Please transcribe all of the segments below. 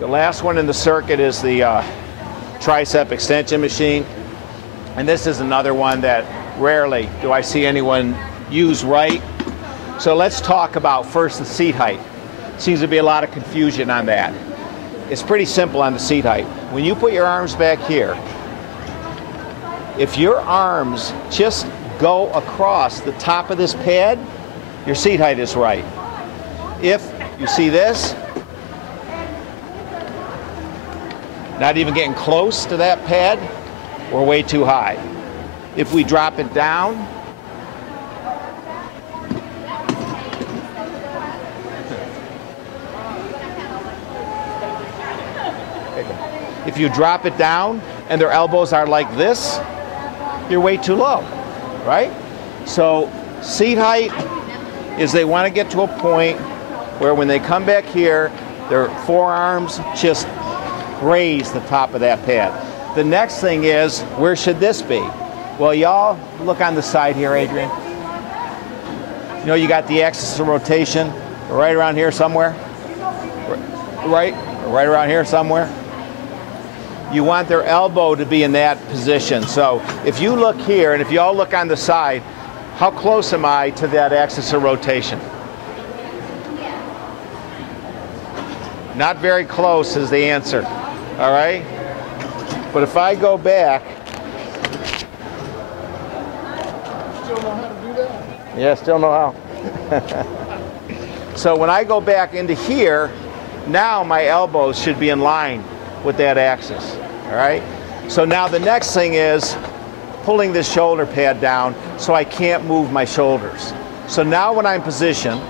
The last one in the circuit is the tricep extension machine. And this is another one that rarely do I see anyone use right. So let's talk about first the seat height. Seems to be a lot of confusion on that. It's pretty simple on the seat height. When you put your arms back here, if your arms just go across the top of this pad, your seat height is right. If you see this, not even getting close to that pad, we're way too high. If we drop it down, if you drop it down and their elbows are like this, you're way too low, right? So seat height is they want to get to a point where when they come back here, their forearms just graze the top of that pad. The next thing is, where should this be? Well, y'all look on the side here, Adrian. You know, you got the axis of rotation right around here somewhere. Right around here somewhere. You want their elbow to be in that position. So if you look here, and if you all look on the side, how close am I to that axis of rotation? Not very close is the answer, all right? But if I go back, Still know how to do that? yeah, still know how. So when I go back into here, now my elbows should be in line with that axis, all right? So now the next thing is pulling this shoulder pad down so I can't move my shoulders. So now when I'm positioned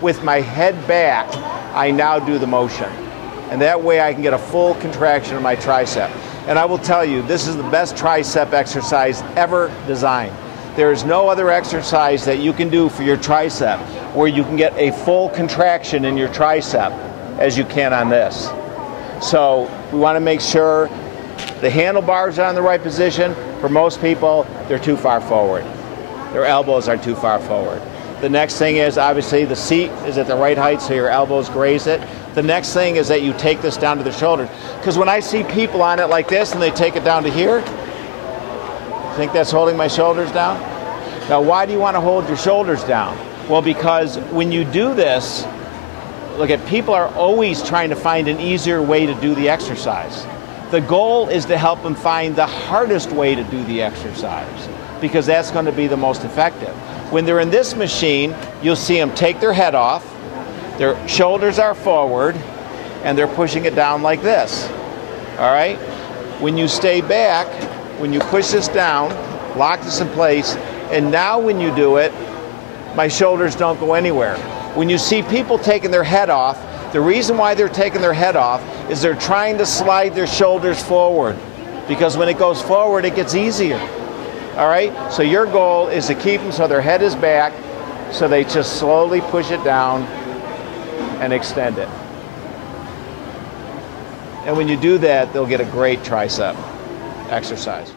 with my head back, I now do the motion. And that way I can get a full contraction of my tricep. And I will tell you, this is the best tricep exercise ever designed. There is no other exercise that you can do for your tricep where you can get a full contraction in your tricep as you can on this. So we want to make sure the handlebars are in the right position. For most people, they're too far forward. Their elbows are too far forward. The next thing is, obviously, the seat is at the right height so your elbows graze it. The next thing is that you take this down to the shoulders. Because when I see people on it like this and they take it down to here, think that's holding my shoulders down? Now, why do you want to hold your shoulders down? Well, because when you do this, look at people are always trying to find an easier way to do the exercise. The goal is to help them find the hardest way to do the exercise because that's going to be the most effective. When they're in this machine, you'll see them take their head off, their shoulders are forward, and they're pushing it down like this. All right? When you stay back, when you push this down, lock this in place, and now when you do it, my shoulders don't go anywhere. When you see people taking their head off, the reason why they're taking their head off is they're trying to slide their shoulders forward because when it goes forward, it gets easier. All right? So your goal is to keep them so their head is back so they just slowly push it down and extend it. And when you do that, they'll get a great tricep exercise.